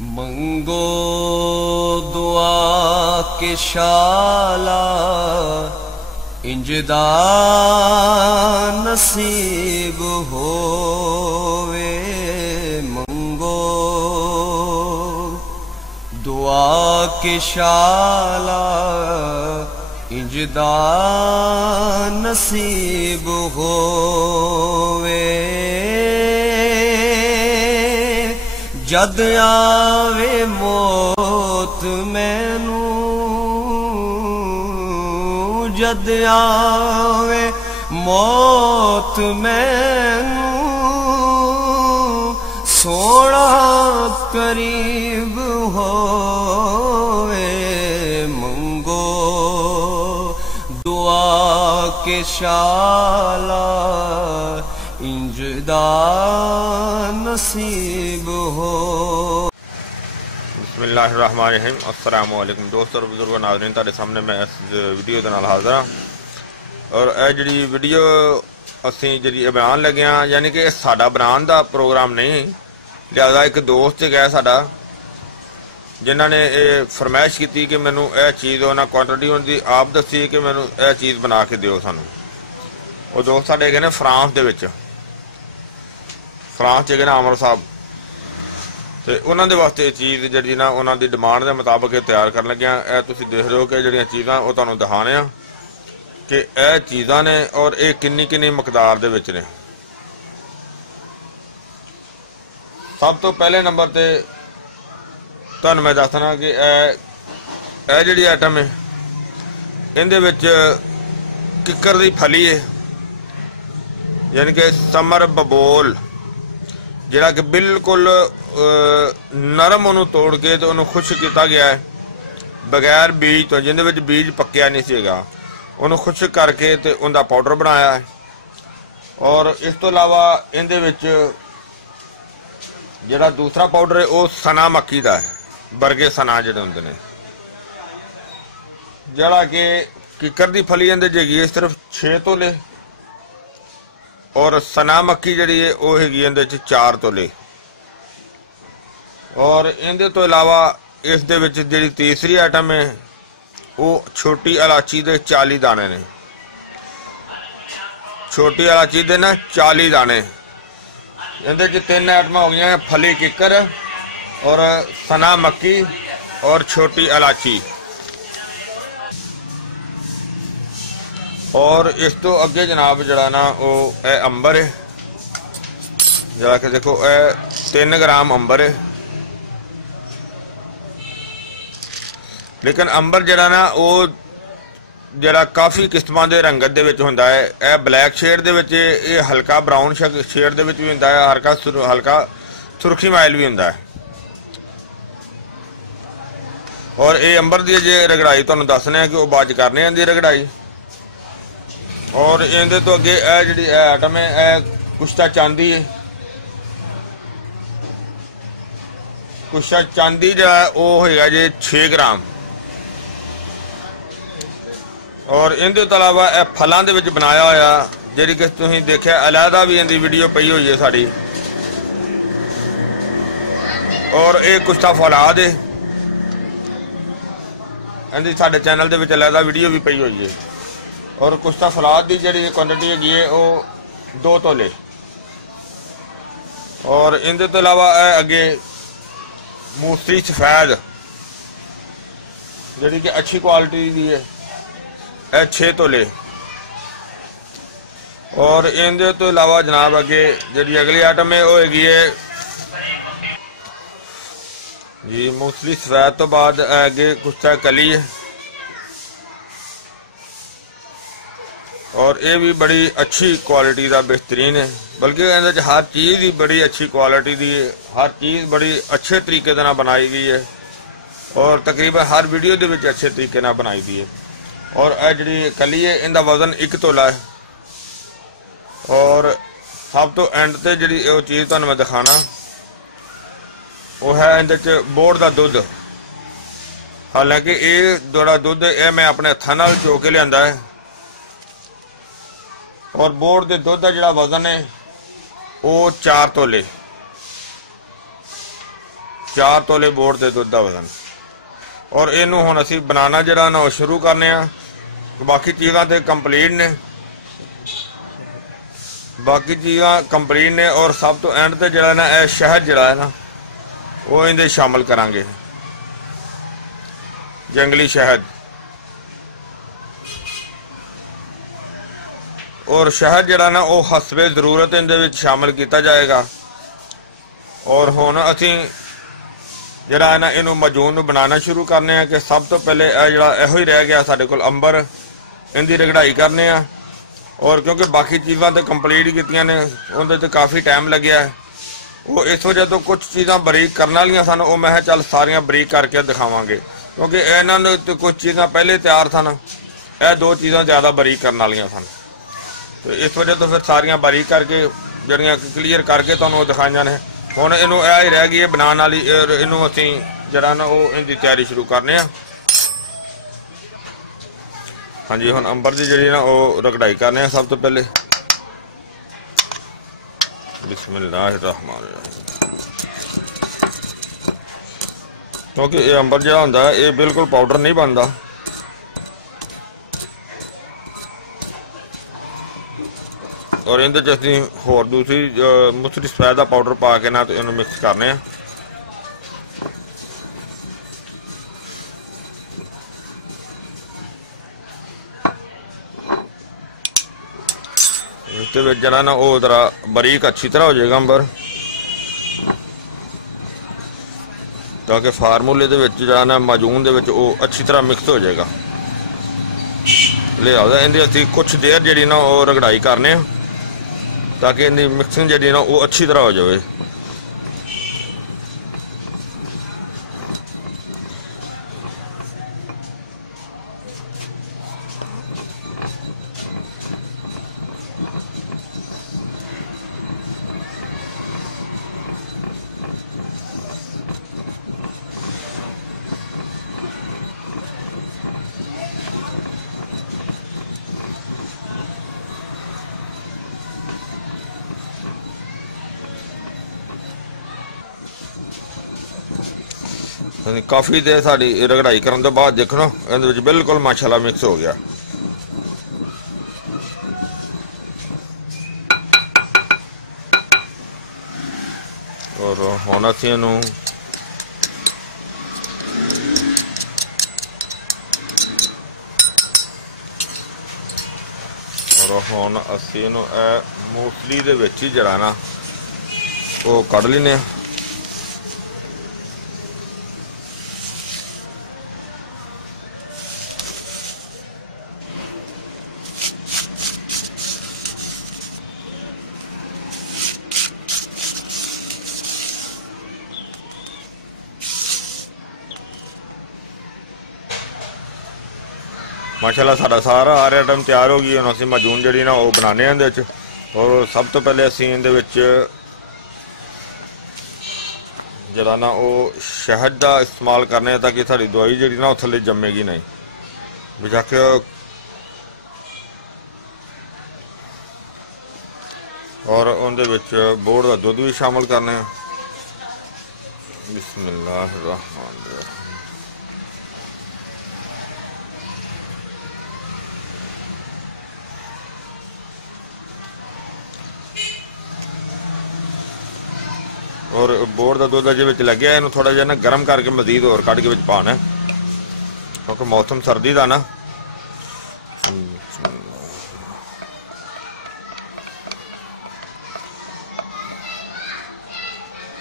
मंगो दुआ के शाला इंजदा नसीब होवे। मंगो दुआ के शाला इंजदा नसीब होवे। जद आवे मौत मैनू, जद आवे मौत मैनू, सोना करीब होवे। मंगो दुआ के शाला इंजदा नसीब हो। बिस्मिल्लाहिर्रहमानिर्रहीम। अस्सलाम वालेकुम दोस्तों, बुजुर्ग नाज़रीन, तुहाडे सामने मैं इस वीडियो दे नाल हाज़र हाँ। और यह जी वीडियो असी जी बनान लगे हाँ, यानी कि साडा बनाने का प्रोग्राम नहीं, लिहाजा एक दोस्त है साडा जिन्हों ने यह फरमाइश की कि मैनू यह चीज़ उन्हें क्वांटिटी उनकी आप दसी कि मैनू यह चीज़ बना के दिओ सानू। वो दोस्त साडे गए ने फ्रांस दे विच, फ्रांस च गए ना अमर साहब, तो उन्होंने वास्ते ये चीज़ जी ना उन्होंने डिमांड के मुताबिक तैयार कर लगे। यह तुम देख रहे हो कि जड़ियाँ चीज़ा वो तुहानू दिखाने कि यह चीज़ा ने और ये किन्नी किन्नी मकदार दे विच ने। सब तो पहले नंबर ते तुहानू मैं दसना कि यह जी आइटम है, इहदे विच किकर दी फली है, यानी कि समर बबोल जिहड़ा कि बिल्कुल नरम उन्होंने तोड़ के तो उन्होंने खुश किया गया है बगैर बीज तो, जिंदे विच बीज पक्या नहीं सीगा, उन्होंने खुश करके तो उनका पाउडर बनाया है। और इस तो इलावा इहदे विच जिहड़ा दूसरा पाउडर है वो सना मक्की का है, बरगे सना जिहड़े हुंदे ने, जिहड़ा कि किकर दी फली इहदे च हैगी सिर्फ 6 तोले और सना मक्की जी है वह हैगी इहदे च 4 तोले। और इहदे तो इलावा इस दे विच जिहड़ी तीसरी आइटम है वो छोटी इलाची दे 40 दाने ने, छोटी इलाची दे ना 40 दाने। इहदे च 3 आइटमां हो गई, फली किकर और सना मक्की और छोटी इलाची। और इस तो अगे जनाब जड़ा ना वो अंबर है, जरा कि देखो 3 ग्राम अंबर है। लेकिन अंबर जड़ा ना वो जड़ा काफ़ी किस्मां दे रंगत दे विच हुंदा है। यह ब्लैक शेड दे विच, ये हल्का ब्राउन शेड दे विच भी हुंदा है, हल्का सुरखी माइल भी हुंदा है। और ये अंबर दी जे रगड़ाई तुहानूं दसने कि वो बाज करने आंदी रगड़ाई। और इहदे तो अगे यह जी आइटम है यह कुश्ता चांदी है, कुश्ता चांदी जो है वो है जी 6 ग्राम। और इहदे तो अलावा यह फलों के विच बनाया होया जी कि तुसीं देखिया अलहदा भी इहदी वीडियो पई हुई है साड़ी। और ये कुश्ता फौलाद है, इहदी साडे चैनल दे विच अलहदा वीडियो भी पई हुई है। और कुश्ता फौलाद की जी क्वांटिटी हैगी है वो 2 तोले। और इहदे तो इलावा अगे मूसली सफेद जी कि अच्छी क्वालिटी की है, यह 6 तोले। और इहदे तो इलावा जनाब अगे जी अगली आइटम है वो हैगी है जी मूसली सफेद तो बाद अगे कुश्ता कली है। और ये भी बड़ी अच्छी क्वालिटी का बेहतरीन है, बल्कि इहदे हर चीज़ ही बड़ी अच्छी क्वालिटी की है, हर चीज़ बड़ी अच्छे तरीके से बनाई गई है। और तकरीबन हर वीडियो के विच अच्छे तरीके नाल बनाई गई है। और यह जी कली है इनका वजन 1 तोला है। और सब तो एंड ते जी वो चीज़ तुहानूं मैं दिखाना वो है इहदे च बोड़ का दुध। हालांकि ये जोड़ा दुध यह मैं अपने हत्थां नाल चो के लिया है और बोड़ के दुध का जोड़ा वजन है वो 4 तोले 4 तोले बोर के दुध का वजन। और इनू हुण असीं बनाना जिहड़ा ना शुरू करने आ। बाकी चीज़ां तो कंप्लीट ने, बाकी चीज़ां कंप्लीट ने। और सब तो एंड ते जिहड़ा ना यह शहद जिहड़ा है ना वो इहदे शामिल करांगे, जंगली शहद। और शहद जिहड़ा ना वो हसबे जरूरत इहदे विच शामिल किया जाएगा। और हुण असीं जिहड़ा है ना इनू मजून नूं बनाना शुरू करने आ कि सब तो पहले जिहड़ा इहो ही रह गया साडे कोल अंबर, इहदी रगड़ाई करने आ। और क्योंकि बाकी चीज़ां तो कंप्लीट ही कीतियां ने, उहदे ते काफ़ी टाइम लग्या है। वो इस वजह तो कुछ चीज़ां बरीक करन वालियां सन, वो मैं चल सारियां बरीक करके दिखावांगे, क्योंकि इन्हां दे ते कुछ चीज़ां पहले तैयार सन, यह 2 चीज़ां ज़्यादा बरीक करन वालियां सन। तो इस वजह तो फिर सारियां बारीक करके जड़ियां क्लीयर करके तुहानूं दिखाईयां ने। हुण इनू यह ही रह गई है बनाने वाली। इनू असीं जिहड़ा ना वो इहदी तैयारी शुरू करने आ। हाँ जी, हुण अंबर की जिहड़ी ना वो रगड़ाई करने आ। सब तो पहले बिस्मिल्लाहिर्रहमानिर्रहीम, क्योंकि ये अंबर जिहड़ा हुंदा है ये बिल्कुल पाउडर नहीं बनता। और इहदे च असीं होर दूसरी मुसरी सफेद का पाउडर पा के ना तो इन्हूं मिक्स करने आ। इसदे विच जिहड़ा ना वो जरा बरीक अच्छी तरह हो जाएगा अंबर, ताकि फार्मूले दे विच जिहड़ा ना माजून दे विच वो अच्छी तरह मिक्स हो जाएगा। लिहाजा इहदी असीं कुछ देर जिहड़ी ना वो रगड़ाई करने आ, ताकि इनकी मिक्सिंग जी ना वो अच्छी तरह हो जाए। काफ़ी देर साड़ी रगड़ाई करने के बाद देखो ये बिल्कुल माशाल्लाह मिक्स हो गया। और हुण असीं इहनूं मूसली दे विच ही जिहड़ा ना वो कढ लैने आ। माशाल्लाह साडा सारा हर आइटम तैयार हो गई। हुण असीं माजून जिहड़ी ना वो बनाने आ इहदे च। और सब तो पहले असीं इहदे विच जिहड़ा ना वो शहद का इस्तेमाल करने आ, ताकि साडी दवाई जिहड़ी ना वो थल्ले जम्मेगी नहीं बेशक। और उहदे विच बोड़ का दुध भी शामिल करने आ। बिस्मिल्लाहिर्रहमानिर्रहीम। और बोर का दुध अजे विच लग्या, इनू थोड़ा जिहा ना गर्म करके मजीद होर कढ़ के विच पाना, क्योंकि मौसम सर्दी का ना।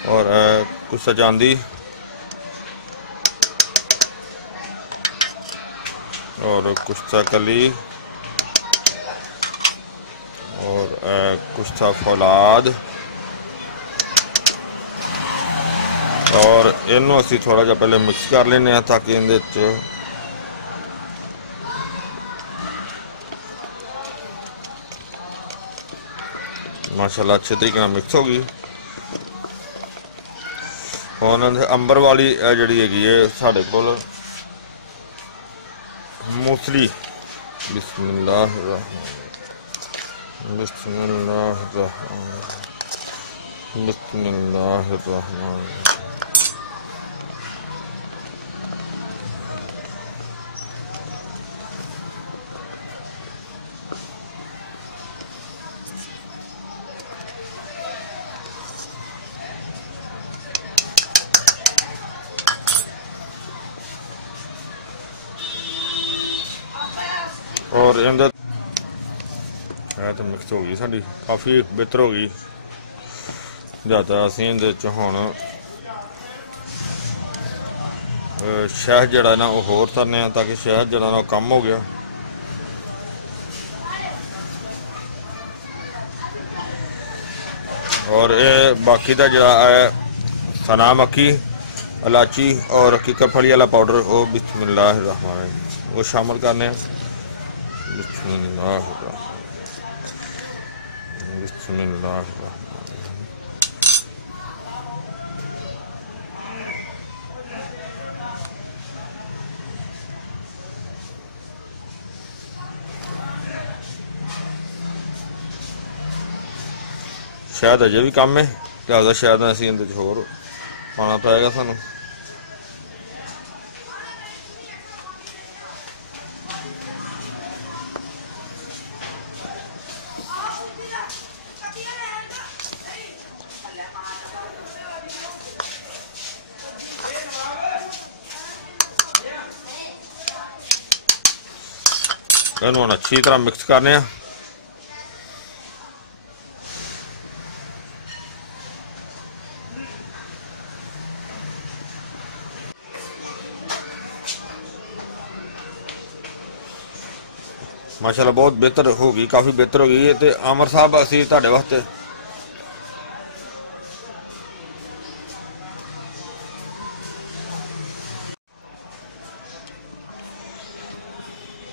और कुछ चांदी और कुछ कली और कुछ फौलाद। और इनू असी थोड़ा जा पहले मिक्स कर लेने ताकि इहदे च माशाल्लाह अच्छे तरीके नाल मिक्स हो गई। हुण अंबर वाली जिहड़ी हैगी है साडे कोल मूसली। बिस्मिल्लाहिर्रहमानिर्रहीम बिस्मिल्लाहिर्रहमानिर्रहीम बिस्मिल्लाहिर्रहमानिर्रहीम। और अंदर तो मिक्स हो गई साड़ी काफ़ी बेहतर हो गई। ज़्यादा असीं इहदे च हुण शहद जिहड़ा ना वो होर तरने ताकि शहद जिहड़ा ना कम हो गया। और ये बाकी का जिहड़ा है सना मक्खी, इलाची और किकर फली वाला पाउडर वो बिस्मिल्लाहिर्रहमानिर्रहीम वो शामिल करने। बिस्मिल्लाहिर्रहमानिर्रहीम। शायद अजे भी कम है, लिहाजा शायद असीं इहदे च होर पाना पएगा सानू। इहनूं हुण अच्छी तरह मिक्स करने आ। माशाल्लाह बहुत बेहतर हो गई, काफ़ी बेहतर हो गई है। तो आमर साहब असीं तुहाडे वास्ते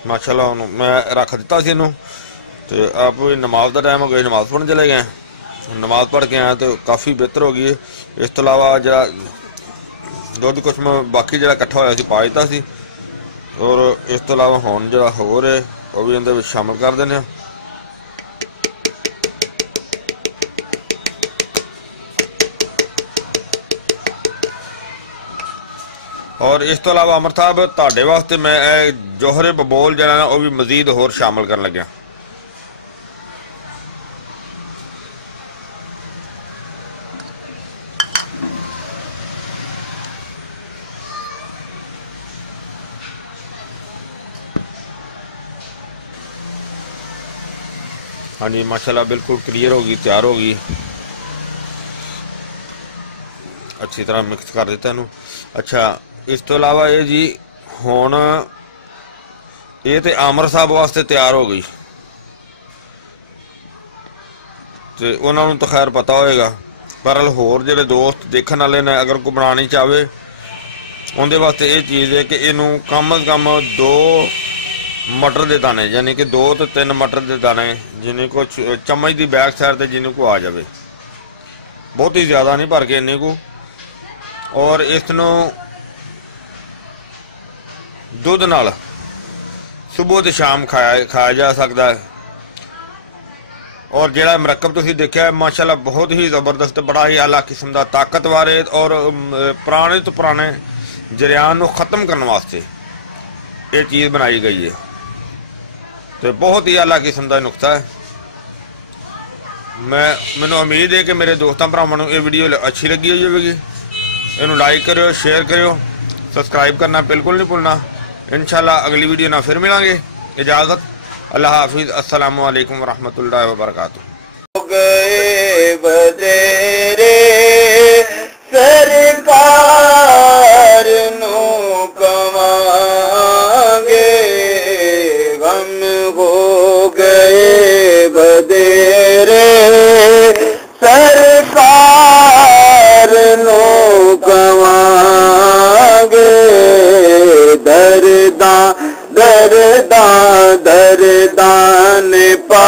माशाल्लाह मैं रख दिता सी इनू। तो आप नमाज का टाइम हो गया, नमाज पढ़ने चले गए। नमाज पढ़ के आए तो काफ़ी बेहतर हो गई। इस तो अलावा जरा दुध कुछ मैं बाकी जरा इकट्ठा होया सी पा दिता सी। और इस तो अलावा हुण जरा होर है वो भी इहदे विच शामिल कर देने। और इस तो अलावा अमर साहब तुहाडे वास्ते मैं जोहरे बबोल जरा ना वो भी मजीद होर शामिल करन लग्या। हाँ जी माशाल्लाह बिल्कुल क्लियर होगी, तैयार होगी। अच्छी तरह मिक्स कर दिता इनू। अच्छा इस तो अलावा ये जी हुण ये तो आमर साहब वास्ते तैयार हो गई। तो उन्होंने तो खैर पता होएगा, पर होर जिहड़े दोस्त देखने वाले ने अगर कोई बनानी चाहे उनके वास्ते ये चीज़ है कि इनू कम अज कम 2 मटर के दाने यानी कि 2 तो 3 मटर के दाने जिन्हें को चम्मच की बैक साइड से जिन्हें को आ जाए, बहुत ही ज़्यादा नहीं भर के इन्ने को। और इसनों दुध नाल सुबह तो शाम खाया जा सकता है। और जिहड़ा मरकब तुसीं देखिया माशाल्लाह बहुत ही ज़बरदस्त, बड़ा ही आला किस्म का ताकतवर है। और पुराने तो पुराने जरियान को ख़त्म करने वास्ते ये चीज़ बनाई गई है। तो बहुत ही आला किस्म का नुकसा है। मैनू उम्मीद है कि मेरे दोस्तों भरावां नूं ये वीडियो अच्छी लगी होगी। इनू लाइक करो, शेयर करो, सबसक्राइब करना बिल्कुल नहीं भूलना। इंशाल्लाह अगली वीडियो ना फिर मिलांगे। इजाज़त, अल्लाह हाफिज़, अस्सलामु अलैकुम वरहमतुल्लाहि वबरकातुहू। गए बदेरे सरकार नु कमांगे, गम हो गए बदेरे सरकार नु कमांगे। दरदा दरदा दरदा ने पा